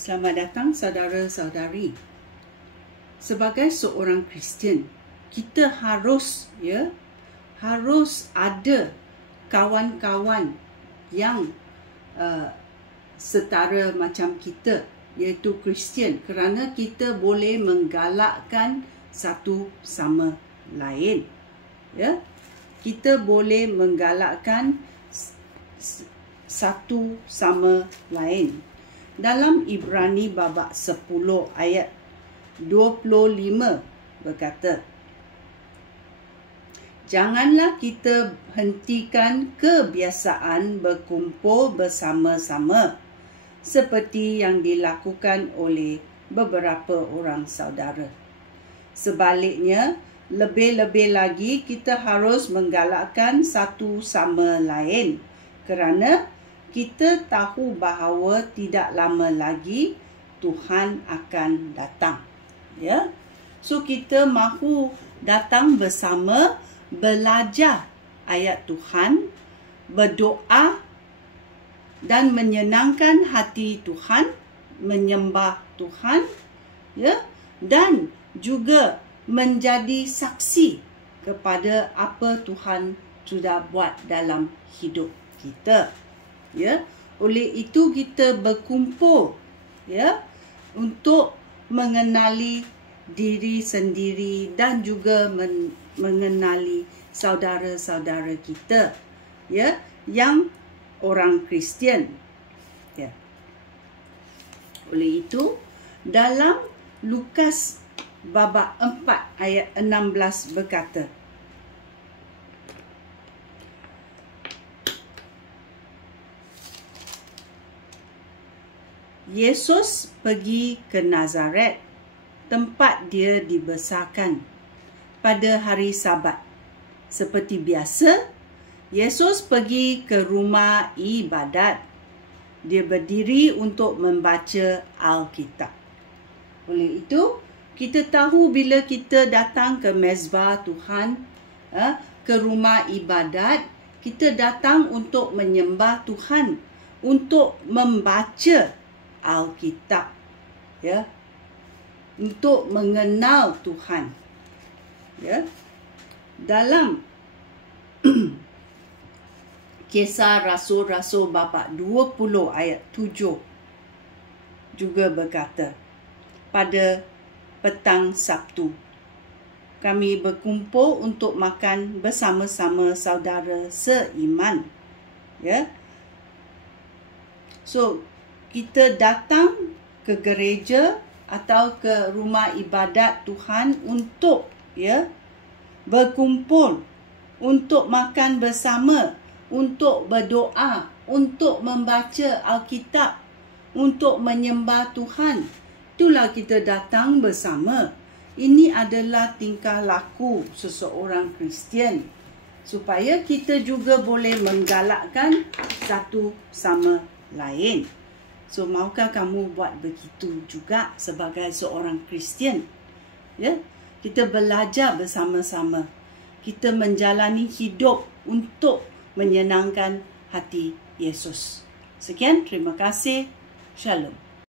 Selamat datang saudara-saudari. Sebagai seorang Kristian, kita harus ada kawan-kawan yang setara macam kita, iaitu Kristian, kerana kita boleh menggalakkan satu sama lain. Kita boleh menggalakkan satu sama lain. Dalam Ibrani babak 10 ayat 25 berkata, janganlah kita hentikan kebiasaan berkumpul bersama-sama seperti yang dilakukan oleh beberapa orang saudara. Sebaliknya, lebih-lebih lagi kita harus menggalakkan satu sama lain kerana kita tahu bahawa tidak lama lagi Tuhan akan datang. So kita mahu datang bersama, belajar ayat Tuhan, berdoa dan menyenangkan hati Tuhan, menyembah Tuhan, dan juga menjadi saksi kepada apa Tuhan sudah buat dalam hidup kita. Oleh itu kita berkumpul untuk mengenali diri sendiri dan juga mengenali saudara-saudara kita yang orang Kristian. Oleh itu dalam Lukas babak 4 ayat 16 berkata, Yesus pergi ke Nazaret, tempat dia dibesarkan, pada hari Sabat. Seperti biasa, Yesus pergi ke rumah ibadat. Dia berdiri untuk membaca Alkitab. Oleh itu, kita tahu bila kita datang ke mezbah Tuhan, ke rumah ibadat, kita datang untuk menyembah Tuhan, untuk membaca Alkitab, untuk mengenal Tuhan. Dalam Kisah Rasul-Rasul babak 20 ayat 7 juga berkata, pada petang Sabtu kami berkumpul untuk makan bersama-sama saudara seiman. So kita datang ke gereja atau ke rumah ibadat Tuhan untuk berkumpul, untuk makan bersama, untuk berdoa, untuk membaca Alkitab, untuk menyembah Tuhan. Itulah kita datang bersama. Ini adalah tingkah laku seseorang Kristian, supaya kita juga boleh menggalakkan satu sama lain. So, maukah kamu buat begitu juga sebagai seorang Kristian? Kita belajar bersama-sama. Kita menjalani hidup untuk menyenangkan hati Yesus. Sekian, terima kasih. Shalom.